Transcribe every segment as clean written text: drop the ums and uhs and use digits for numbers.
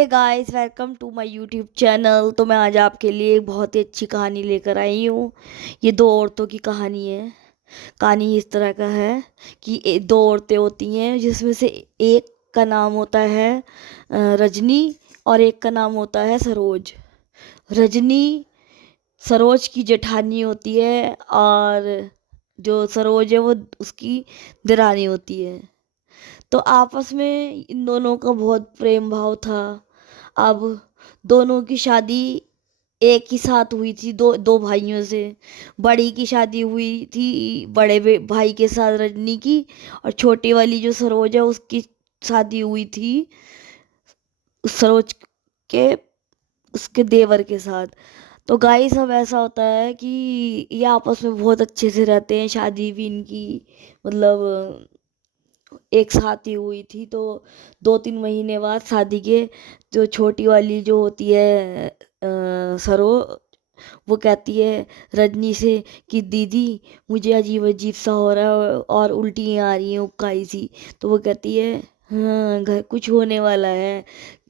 Hey guys, welcome to my YouTube channel. तो मैं आज आपके लिए एक बहुत ही अच्छी कहानी लेकर आई हूँ। ये दो औरतों की कहानी है। कहानी इस तरह का है कि दो औरतें होती हैं, जिसमें से एक का नाम होता है रजनी, और एक का नाम होता है सरोज। रजनी सरोज की जेठानी होती है, और जो सरोज है वो उसकी दिरानी होती है। तो आपस में इन दोनों का बहुत प्रेम भाव था। अब दोनों की शादी एक ही साथ हुई थी, दो दो भाइयों से। बड़ी की शादी हुई थी भाई के साथ, रजनी की। और छोटी वाली जो सरोज है उसकी शादी हुई थी उस सरोज के उसके देवर के साथ। तो गाइस, अब ऐसा होता है कि ये आपस में बहुत अच्छे से रहते हैं। शादी भी इनकी मतलब एक साथ ही हुई थी। तो 2-3 महीने बाद शादी के, जो छोटी वाली जो होती है सरो, वो कहती है रजनी से कि दीदी, मुझे अजीब अजीब सा हो रहा है और उल्टियाँ आ रही हैं, उबकाई सी। तो वो कहती है हाँ, घर कुछ होने वाला है।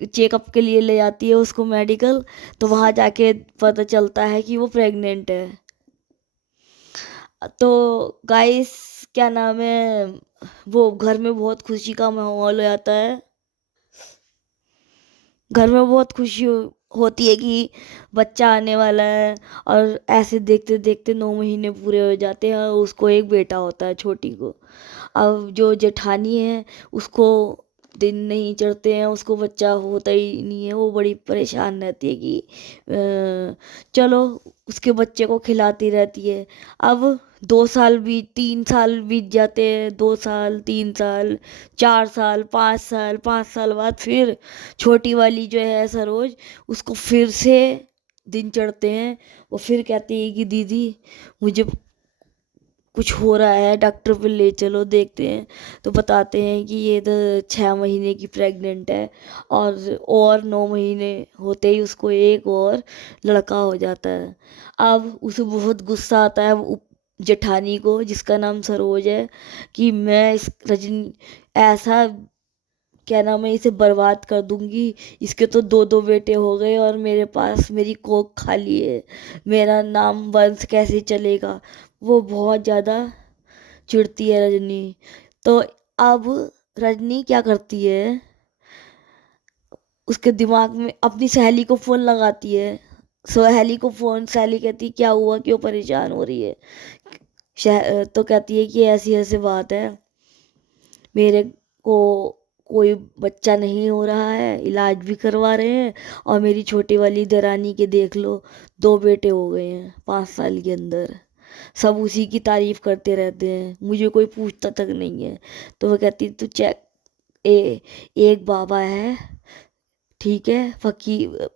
चेकअप के लिए ले जाती है उसको मेडिकल। तो वहाँ जाके पता चलता है कि वो प्रेग्नेंट है। तो गाइस, क्या नाम है, वो घर में बहुत खुशी का माहौल हो जाता है। घर में बहुत खुशी होती है कि बच्चा आने वाला है। और ऐसे देखते देखते 9 महीने पूरे हो जाते हैं और उसको एक बेटा होता है, छोटी को। अब जो जेठानी है, उसको दिन नहीं चढ़ते हैं, उसको बच्चा होता ही नहीं है। वो बड़ी परेशान रहती है कि चलो, उसके बच्चे को खिलाती रहती है। अब 2 साल बीत 3 साल बीत जाते हैं, 2 साल, 3 साल, 4 साल, 5 साल। 5 साल बाद फिर छोटी वाली जो है सरोज, उसको फिर से दिन चढ़ते हैं। वो फिर कहती है कि दीदी, मुझे कुछ हो रहा है, डॉक्टर पे ले चलो, देखते हैं। तो बताते हैं कि ये तो 6 महीने की प्रेग्नेंट है। और 9 महीने होते ही उसको एक और लड़का हो जाता है। अब उसे बहुत गुस्सा आता है जेठानी को, जिसका नाम सरोज है, कि मैं इस रजनी ऐसा, क्या नाम है, इसे बर्बाद कर दूंगी। इसके तो दो दो बेटे हो गए और मेरे पास मेरी कोख खाली है। मेरा नाम वंश कैसे चलेगा। वो बहुत ज़्यादा चिढ़ती है रजनी। तो अब रजनी क्या करती है, उसके दिमाग में अपनी सहेली को फ़ोन लगाती है। सहेली कहती है, क्या हुआ, क्यों परेशान हो रही है। तो कहती है कि ऐसी ऐसी बात है, मेरे को कोई बच्चा नहीं हो रहा है, इलाज भी करवा रहे हैं। और मेरी छोटी वाली देरानी के देख लो, 2 बेटे हो गए हैं 5 साल के अंदर। सब उसी की तारीफ करते रहते हैं, मुझे कोई पूछता तक नहीं है। तो वो कहती, तू चेक, ए एक बाबा है, ठीक है, फकीर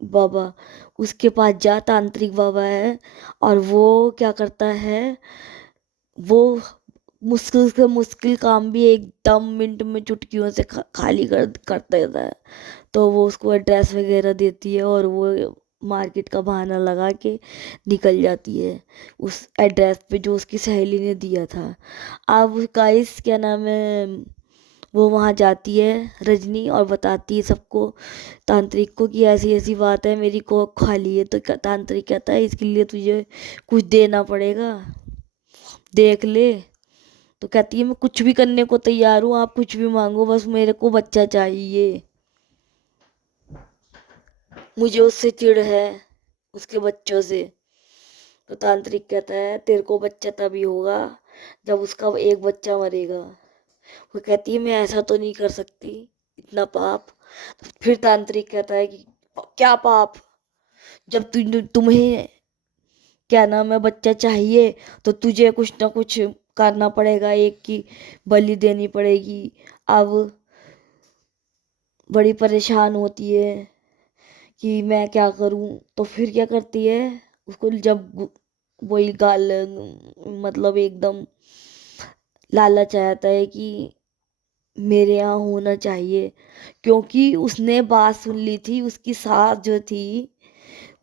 बाबा, उसके पास जा, तांत्रिक बाबा है। और वो क्या करता है, वो मुश्किल से मुश्किल काम भी एकदम मिनट में चुटकियों से खाली कर देता है। तो वो उसको एड्रेस वगैरह देती है और वो मार्केट का बहाना लगा के निकल जाती है उस एड्रेस पे जो उसकी सहेली ने दिया था। अब गाइस, क्या नाम है, वो वहाँ जाती है रजनी, और बताती है सबको, तांत्रिक को, कि ऐसी ऐसी बात है, मेरी कोख खाली है। तो तांत्रिक कहता है, इसके लिए तुझे कुछ देना पड़ेगा, देख ले। तो कहती है, मैं कुछ भी करने को तैयार हूँ, आप कुछ भी मांगो, बस मेरे को बच्चा चाहिए। मुझे उससे चिढ़ है, उसके बच्चों से। तो तांत्रिक कहता है, तेरे को बच्चा तभी होगा जब उसका एक बच्चा मरेगा। वो कहती है, मैं ऐसा तो नहीं कर सकती, इतना पाप। तो फिर तांत्रिक कहता है कि क्या पाप, जब तुम्हें, क्या नाम है, बच्चा चाहिए, तो तुझे कुछ ना कुछ करना पड़ेगा, एक की बलि देनी पड़ेगी। अब बड़ी परेशान होती है कि मैं क्या करूं। तो फिर क्या करती है, उसको जब वही गाल, मतलब एकदम लालच आ जाता है कि मेरे यहाँ होना चाहिए। क्योंकि उसने बात सुन ली थी, उसकी सास जो थी,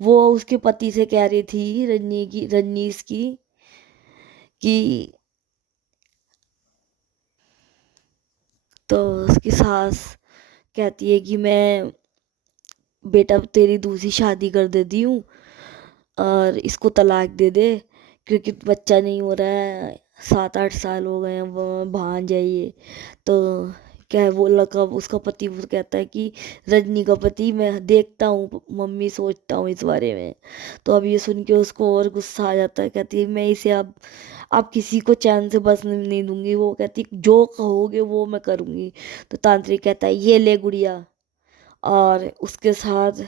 वो उसके पति से कह रही थी, रजनीश की, कि तो उसकी सास कहती है कि मैं बेटा तेरी दूसरी शादी कर देती हूँ और इसको तलाक दे दे, क्योंकि बच्चा नहीं हो रहा है, 7-8 साल हो गए हैं, वो भांज है ये। तो क्या है, वो लड़का उसका पति वो कहता है कि रजनी का पति, मैं देखता हूँ मम्मी, सोचता हूँ इस बारे में। तो अब ये सुन के उसको और गुस्सा आ जाता है, कहती है मैं इसे अब किसी को चैन से बसने नहीं दूंगी। वो कहती है जो कहोगे वो मैं करूँगी। तो तांत्रिक कहता है ये ले गुड़िया, और उसके साथ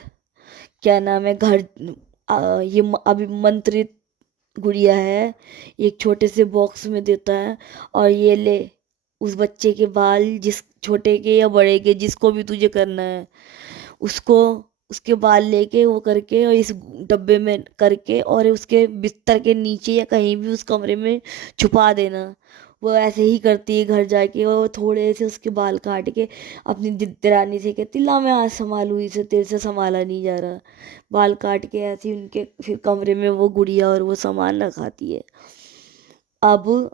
क्या नाम है घर, ये अभी मंत्रित गुड़िया है, एक छोटे से बॉक्स में देता है, और ये ले उस बच्चे के बाल, जिस छोटे के या बड़े के जिसको भी तुझे करना है उसको, उसके बाल लेके वो करके और इस डब्बे में करके और उसके बिस्तर के नीचे या कहीं भी उस कमरे में छुपा देना। वो ऐसे ही करती है घर जाके, और थोड़े से उसके बाल काट के अपनी दिरानी से कहती ला मैं आज संभालू इसे, तेरे से संभाला नहीं जा रहा। बाल काट के ऐसे ही उनके फिर कमरे में वो गुड़िया और वो सामान रखाती है। अब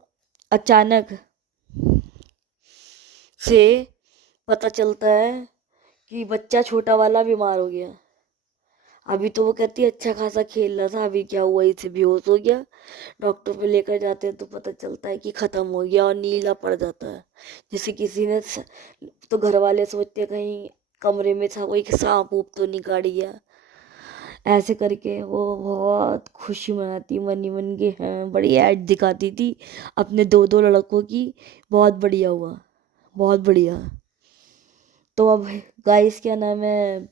अचानक से पता चलता है कि बच्चा छोटा वाला बीमार हो गया। अभी तो वो कहती है अच्छा खासा खेल रहा था, अभी क्या हुआ, इसे बेहोश हो गया। डॉक्टर पे लेकर जाते हैं तो पता चलता है कि खत्म हो गया और नीला पड़ जाता है, जैसे किसी ने तो घर वाले सोचते हैं कहीं कमरे में था कोई सांप ऊप तो नहीं काट गया। ऐसे करके वो बहुत खुशी मनाती, मन ही मन के हैं बड़ी ऐड दिखाती थी अपने दो दो लड़कों की। बहुत बढ़िया हुआ, बहुत बढ़िया। तो अब गाइस क्या नाम है,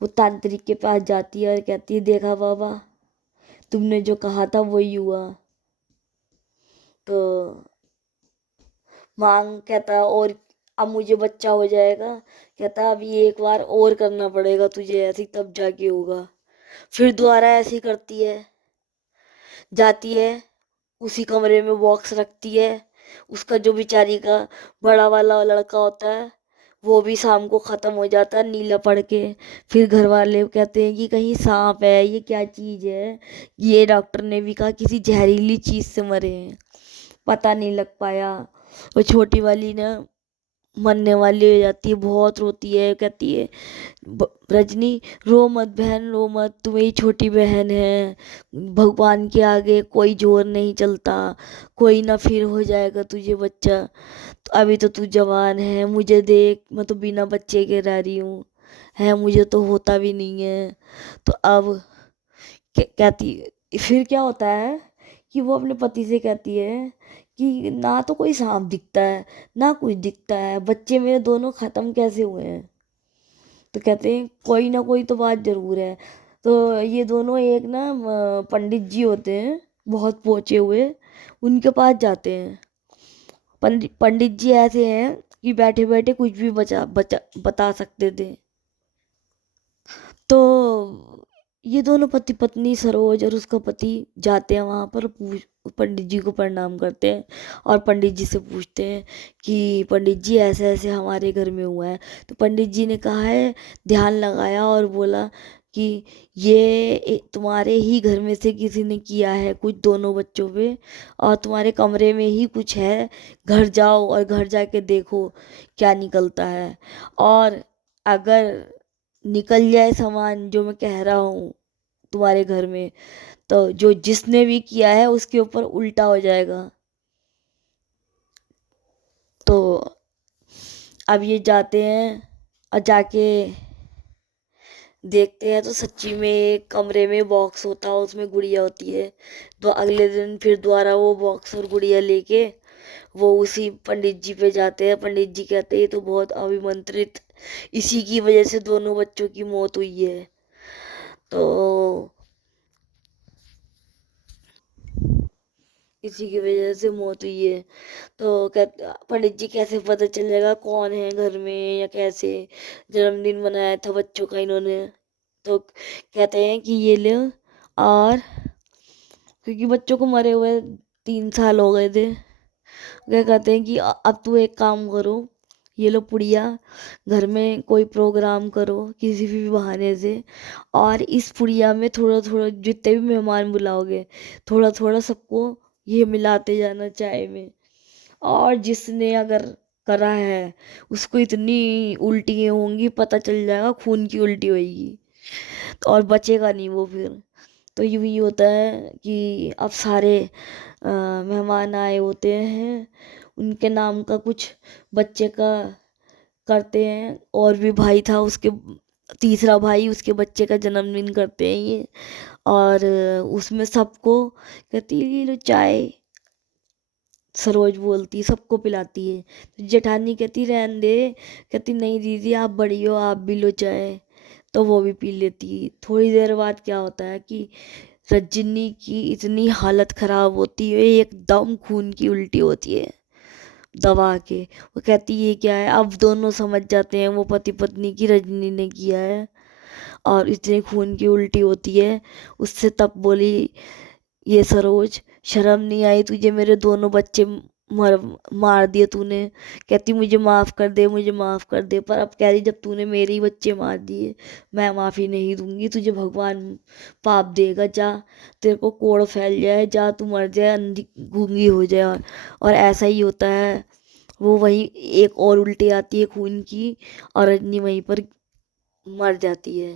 वो तांत्रिक के पास जाती है और कहती है देखा बाबा, तुमने जो कहा था वही हुआ। तो मांग कहता और अब मुझे बच्चा हो जाएगा, कहता अब ये एक बार और करना पड़ेगा तुझे ऐसे ही, तब जाके होगा। फिर दोबारा ऐसे ही करती है, जाती है उसी कमरे में बॉक्स रखती है। उसका जो बेचारी का बड़ा वाला लड़का होता है वो भी शाम को ख़त्म हो जाता है नीला पड़ के। फिर घर वाले कहते हैं कि कहीं सांप है, ये क्या चीज़ है। ये डॉक्टर ने भी कहा किसी जहरीली चीज़ से मरे हैं, पता नहीं लग पाया। वो छोटी वाली ना मरने वाली हो जाती है, बहुत रोती है, कहती है रजनी रो मत बहन, रो मत, तू मेरी छोटी बहन है, भगवान के आगे कोई जोर नहीं चलता, कोई ना फिर हो जाएगा तुझे बच्चा। तो अभी तो तू जवान है, मुझे देख मैं तो बिना बच्चे के रह रही हूँ, है मुझे तो होता भी नहीं है। तो अब कहती, फिर क्या होता है कि वो अपने पति से कहती है कि ना तो कोई सांप दिखता है ना कुछ दिखता है, बच्चे मेरे दोनों खत्म कैसे हुए हैं। तो कहते हैं कोई ना कोई तो बात जरूर है। तो ये दोनों एक ना पंडित जी होते हैं बहुत पहुंचे हुए, उनके पास जाते हैं। पंडित पंडित जी ऐसे हैं कि बैठे बैठे कुछ भी बता सकते थे। तो ये दोनों पति पत्नी सरोज और उसका पति जाते हैं वहाँ पर, पूछ पंडित जी को प्रणाम करते हैं और पंडित जी से पूछते हैं कि पंडित जी ऐसे ऐसे हमारे घर में हुआ है। तो पंडित जी ने कहा है, ध्यान लगाया और बोला कि ये तुम्हारे ही घर में से किसी ने किया है कुछ दोनों बच्चों पे, और तुम्हारे कमरे में ही कुछ है, घर जाओ और घर जाके देखो क्या निकलता है। और अगर निकल जाए सामान जो मैं कह रहा हूँ तुम्हारे घर में, तो जो जिसने भी किया है उसके ऊपर उल्टा हो जाएगा। तो अब ये जाते हैं और जाके देखते हैं तो सच्ची में एक कमरे में बॉक्स होता है, उसमें गुड़िया होती है। तो अगले दिन फिर दोबारा वो बॉक्स और गुड़िया लेके वो उसी पंडित जी पे जाते हैं। पंडित जी कहते हैं ये तो बहुत अभिमंत्रित, इसी की वजह से दोनों बच्चों की मौत हुई है। तो इसी की वजह से मौत हुई है। तो कहते पंडित जी कैसे पता चलेगा कौन है घर में या कैसे, जन्मदिन मनाया था बच्चों का इन्होंने। तो कहते हैं कि ये लो, और क्योंकि बच्चों को मरे हुए 3 साल हो गए थे, क्या कहते हैं कि अब तू एक काम करो, ये लो पुड़िया, घर में कोई प्रोग्राम करो किसी भी बहाने से, और इस पुड़िया में थोड़ा थोड़ा जितने भी मेहमान बुलाओगे थोड़ा थोड़ा सबको ये मिलाते जाना चाय में। और जिसने अगर करा है उसको इतनी उल्टियाँ होंगी, पता चल जाएगा खून की उल्टी होगी, और बचेगा नहीं वो फिर। तो यूं ही होता है कि अब सारे मेहमान आए होते हैं, उनके नाम का कुछ बच्चे का करते हैं, और भी भाई था उसके, तीसरा भाई उसके बच्चे का जन्मदिन करते हैं ये। और उसमें सबको कहती "ये लो चाय", सरोज बोलती, सबको पिलाती है। तो जेठानी कहती रहने दे, कहती नहीं दीदी आप बड़ी हो, आप भी लो चाय। तो वो भी पी लेती। थोड़ी देर बाद क्या होता है कि रजनी की इतनी हालत खराब होती है, एकदम खून की उल्टी होती है दबा के। वो कहती है क्या है, अब दोनों समझ जाते हैं वो पति पत्नी की, रजनी ने किया है, और इतनी खून की उल्टी होती है उससे। तब बोली ये सरोज, शर्म नहीं आई तुझे, मेरे दोनों बच्चे मर मार दिए तूने। कहती मुझे माफ़ कर दे, मुझे माफ़ कर दे। पर अब कह रही जब तूने मेरे ही बच्चे मार दिए, मैं माफ़ी नहीं दूंगी तुझे, भगवान पाप देगा। जा, तेरे को कोढ़ फैल जाए, जा तू मर जाए, अंधी गूंगी हो जाए। और ऐसा ही होता है। वो वहीं एक और उल्टी आती है खून की, और रजनी वहीं पर मर जाती है।